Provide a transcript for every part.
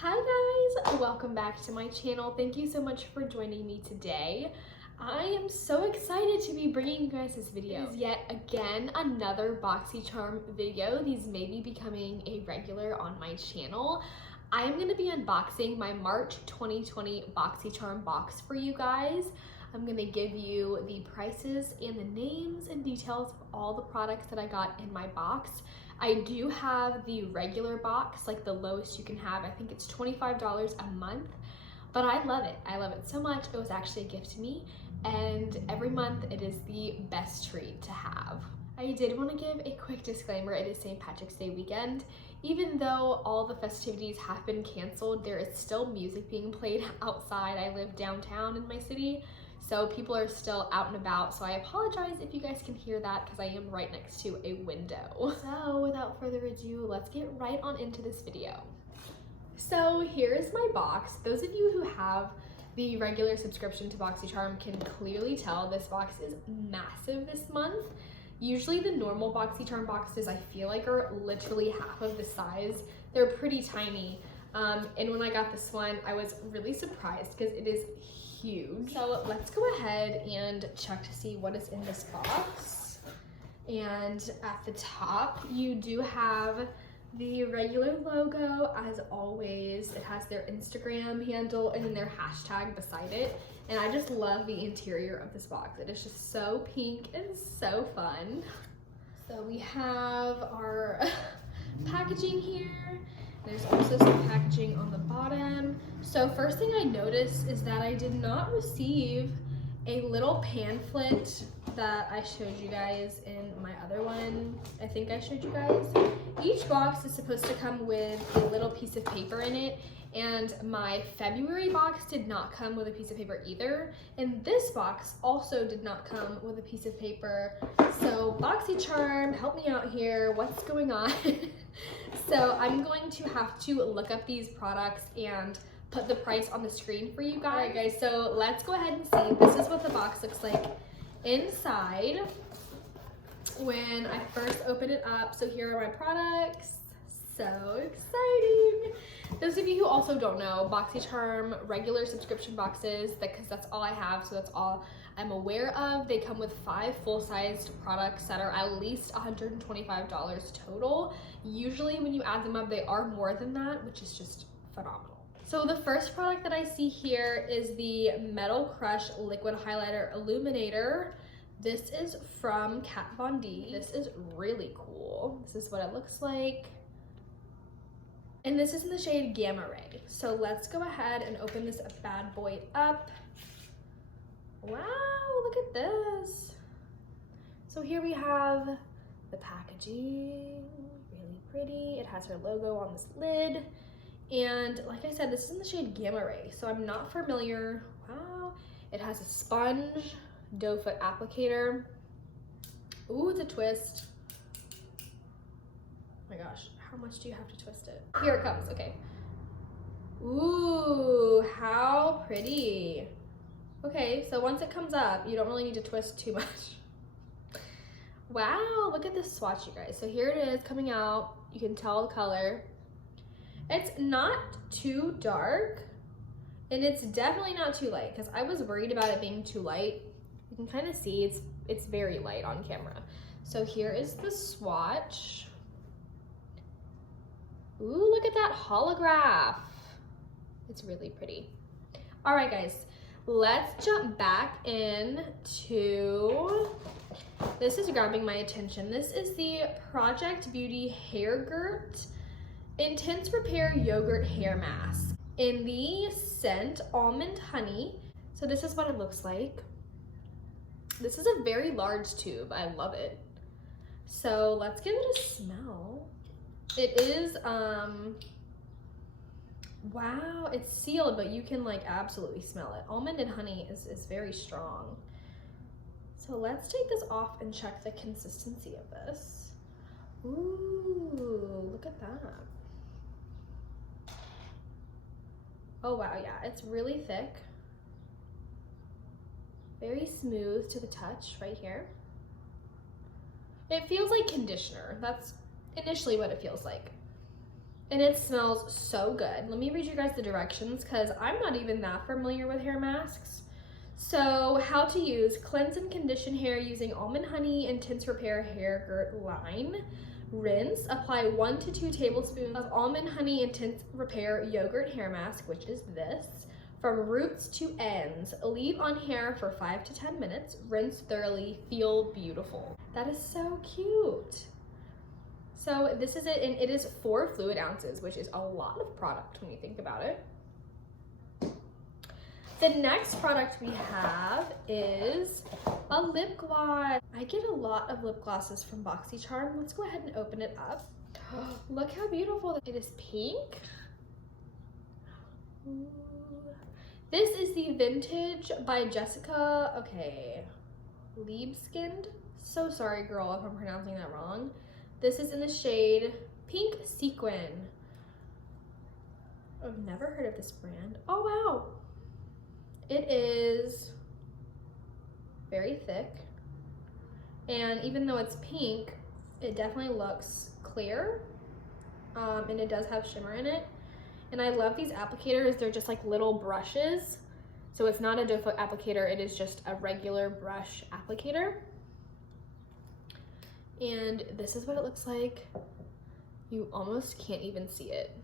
Hi guys, welcome back to my channel. Thank you so much for joining me today. I am so excited to be bringing you guys this video. It is yet again another Boxycharm video. These may be becoming a regular on my channel. I am going to be unboxing my March 2020 Boxycharm box for you guys. I'm going to give you the prices and the names and details of all the products that I got in my box. I do have the regular box, like the lowest you can have. I think it's $25 a month, but I love it. I love it so much. It was actually a gift to me, and every month it is the best treat to have. I did want to give a quick disclaimer. It is St. Patrick's Day weekend. Even though all the festivities have been canceled, there is still music being played outside. I live downtown in my city, so people are still out and about. So I apologize if you guys can hear that because I am right next to a window. So without further ado, let's get right on into this video. So here's my box. Those of you who have the regular subscription to Boxycharm can clearly tell this box is massive this month. Usually the normal Boxycharm boxes I feel like are literally half of the size. They're pretty tiny. And when I got this one, I was really surprised because it is huge. So let's go ahead and check to see what is in this box. And at the top, you do have the regular logo as always. It has their Instagram handle and then their hashtag beside it. And I just love the interior of this box. It is just so pink and so fun. So we have our packaging here. There's also some packaging on the bottom. So first thing I noticed is that I did not receive a little pamphlet that I showed you guys in my other one. I think I showed you guys. Each box is supposed to come with a little piece of paper in it, and my February box did not come with a piece of paper either. And this box also did not come with a piece of paper. So Boxycharm, help me out here. What's going on? So I'm going to have to look up these products and put the price on the screen for you guys. All right, guys, so let's go ahead and see. This is what the box looks like inside when I first open it up. So here are my products. So exciting. Those of you who also don't know, Boxycharm regular subscription boxes, because that's all I have, so that's all I'm aware of. They come with 5 full-sized products that are at least $125 total. Usually when you add them up, they are more than that, which is just phenomenal. So the first product that I see here is the Metal Crush Liquid Highlighter Illuminator. This is from Kat Von D. This is really cool. This is what it looks like. And this is in the shade Gamma Ray. So let's go ahead and open this bad boy up. Wow, look at this. So here we have the packaging, really pretty. It has her logo on this lid. And like I said, this is in the shade Gamma Ray, so I'm not familiar. Wow, it has a sponge doe foot applicator. Ooh, it's a twist. Oh my gosh, how much do you have to twist it? Here it comes, okay. Ooh, how pretty. Okay, so once it comes up, you don't really need to twist too much. Wow, look at this swatch, you guys. So here it is coming out. You can tell the color. It's not too dark, and it's definitely not too light, because I was worried about it being too light. You can kind of see it's very light on camera. So here is the swatch. Ooh, look at that holograph. It's really pretty. All right, guys, let's jump back into, this is grabbing my attention. This is the Project Beauty Hair Gurt Intense Repair Yogurt Hair Mask in the scent Almond Honey. So this is what it looks like. This is a very large tube. I love it. So let's give it a smell. It is, wow, it's sealed, but you can like absolutely smell it. Almond and honey is very strong. So let's take this off and check the consistency of this. Ooh, look at that. Oh wow, yeah, it's really thick. Very smooth to the touch right here. It feels like conditioner. That's initially what it feels like. and it smells so good. Let me read you guys the directions because I'm not even that familiar with hair masks. So, how to use: cleanse and condition hair using almond honey, intense repair hair girt line. Rinse, apply 1 to 2 tablespoons of almond honey intense repair yogurt hair mask, which is this, from roots to ends. Leave on hair for 5 to 10 minutes. Rinse thoroughly. Feel beautiful. That is so cute. So this is it, and it is 4 fluid ounces, which is a lot of product when you think about it. The next product we have is a lip gloss. I get a lot of lip glosses from Boxycharm. Let's go ahead and open it up. Look how beautiful it is. Pink. Ooh. This is the Vintage by Jessica. Okay, Liebskind. So sorry, girl, if I'm pronouncing that wrong. This is in the shade Pink Sequin. I've never heard of this brand. Oh, wow. It is very thick. And even though it's pink, it definitely looks clear. And it does have shimmer in it. And I love these applicators. They're just like little brushes. So it's not a doe foot applicator. It is just a regular brush applicator. And this is what it looks like. You almost can't even see it.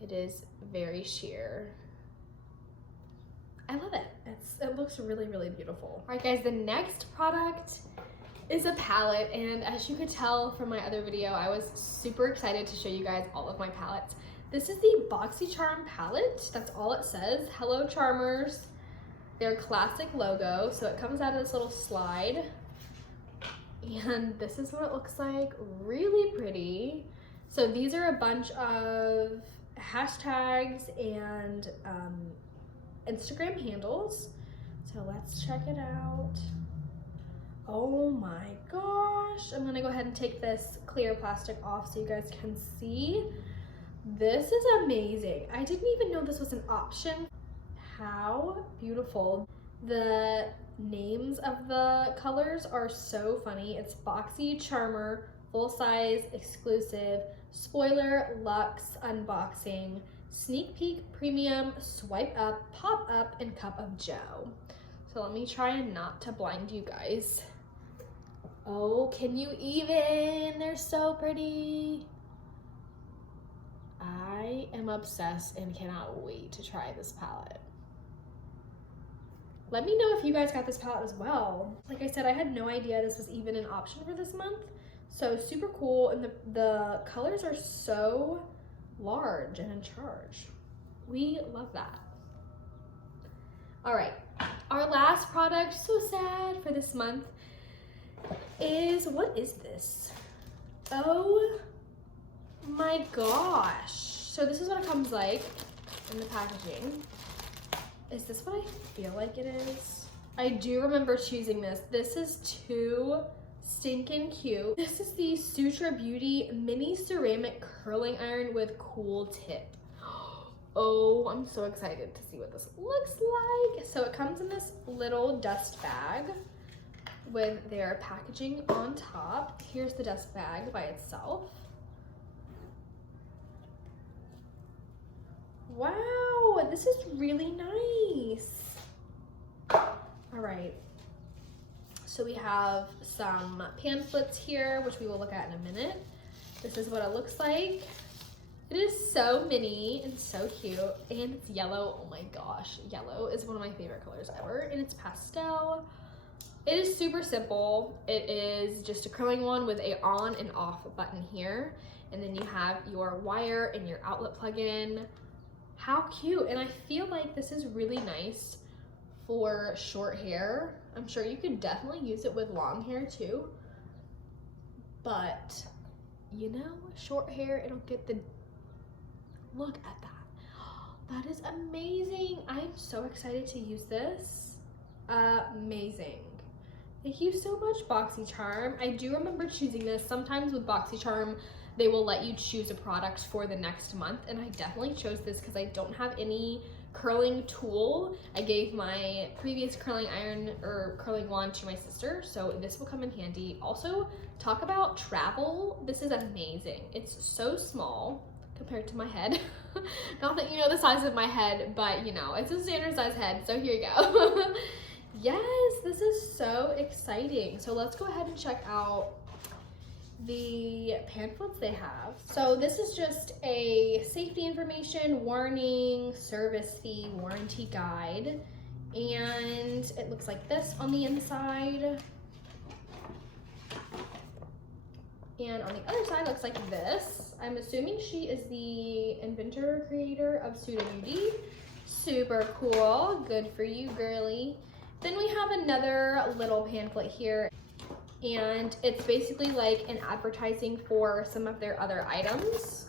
It is very sheer. I love it. It looks really, really beautiful. All right, guys, the next product is a palette, and as you could tell from my other video, I was super excited to show you guys all of my palettes. This is the Boxycharm palette. That's all it says. Hello, Charmers. Their classic logo. So it comes out of this little slide. And this is what it looks like. Really pretty. So these are a bunch of hashtags and Instagram handles. So let's check it out. Oh my gosh. I'm gonna go ahead and take this clear plastic off so you guys can see. This is amazing. I didn't even know this was an option. How beautiful. The names of the colors are so funny. It's Boxycharmer, full size, exclusive, spoiler, luxe, unboxing, sneak peek, premium, swipe up, pop up, and cup of joe. So let me try not to blind you guys. Oh, can you even? They're so pretty. I am obsessed and cannot wait to try this palette. Let me know if you guys got this palette as well. Like I said, I had no idea this was even an option for this month. So super cool, and the colors are so large and in charge. We love that. All right, our last product, so sad for this month, is, what is this? Oh my gosh. So this is what it comes like in the packaging. Is this what I feel like it is? I do remember choosing this. This is too stinking cute. This is the Sutra Beauty Mini Ceramic Curling Iron with Cool Tip. Oh, I'm so excited to see what this looks like. So it comes in this little dust bag with their packaging on top. Here's the dust bag by itself. Wow, this is really nice. All right, so we have some pamphlets here, which we will look at in a minute. This is what it looks like. It is so mini and so cute, and it's yellow. Oh my gosh, yellow is one of my favorite colors ever, and it's pastel. It is super simple. It is just a curling one with a on and off button here, and then you have your wire and your outlet plug-in. How cute. And I feel like this is really nice for short hair. I'm sure you could definitely use it with long hair too, but you know, short hair, it'll get the look at that. That is amazing. I'm so excited to use this. Amazing. Thank you so much, Boxycharm. I do remember choosing this. Sometimes with Boxycharm, they will let you choose a product for the next month, and I definitely chose this because I don't have any curling tool. I gave my previous curling iron or curling wand to my sister, so this will come in handy. Also, talk about travel. This is amazing. It's so small compared to my head. Not that you know the size of my head, but you know, it's a standard size head, so here you go. Yes, this is so exciting. So let's go ahead and check out the pamphlets they have. So this is just a safety information, warning, service fee, warranty guide, and it looks like this on the inside. And on the other side looks like this. I'm assuming she is the inventor or creator of Pseudo Beauty. Super cool, good for you, girly. Then we have another little pamphlet here, and it's basically like an advertising for some of their other items.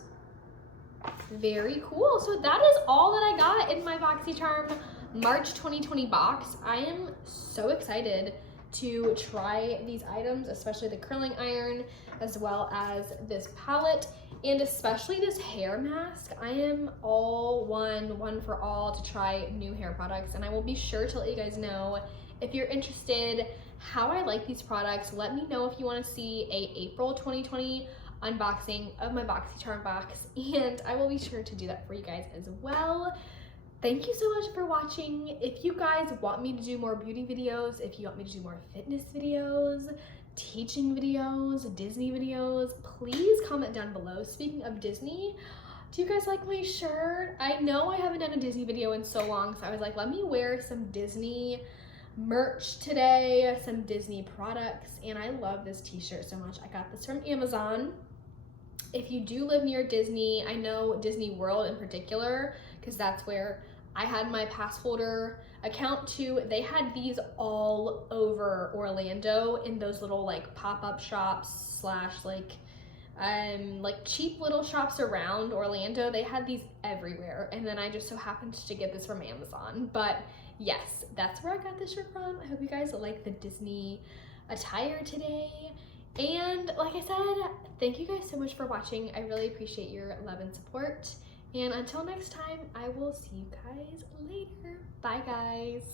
Very cool. So that is all that I got in my Boxycharm March 2020 box. I am so excited to try these items, especially the curling iron, as well as this palette, and especially this hair mask. I am all one for all to try new hair products, and I will be sure to let you guys know if you're interested how I like these products. Let me know if you want to see a April 2020 unboxing of my Boxycharm box, and I will be sure to do that for you guys as well. Thank you so much for watching. If you guys want me to do more beauty videos, if you want me to do more fitness videos, teaching videos, Disney videos, please comment down below. Speaking of Disney, do you guys like my shirt? I know I haven't done a Disney video in so long, so I was like, let me wear some Disney merch today, some Disney products, and I love this t-shirt so much. I got this from Amazon. If you do live near Disney, I know Disney World in particular, because that's where I had my pass holder account too. They had these all over Orlando in those little like pop-up shops slash like cheap little shops around Orlando. They had these everywhere, and then I just so happened to get this from Amazon. But yes, that's where I got this shirt from. I hope you guys like the Disney attire today. And like I said, thank you guys so much for watching. I really appreciate your love and support. And until next time, I will see you guys later. Bye, guys.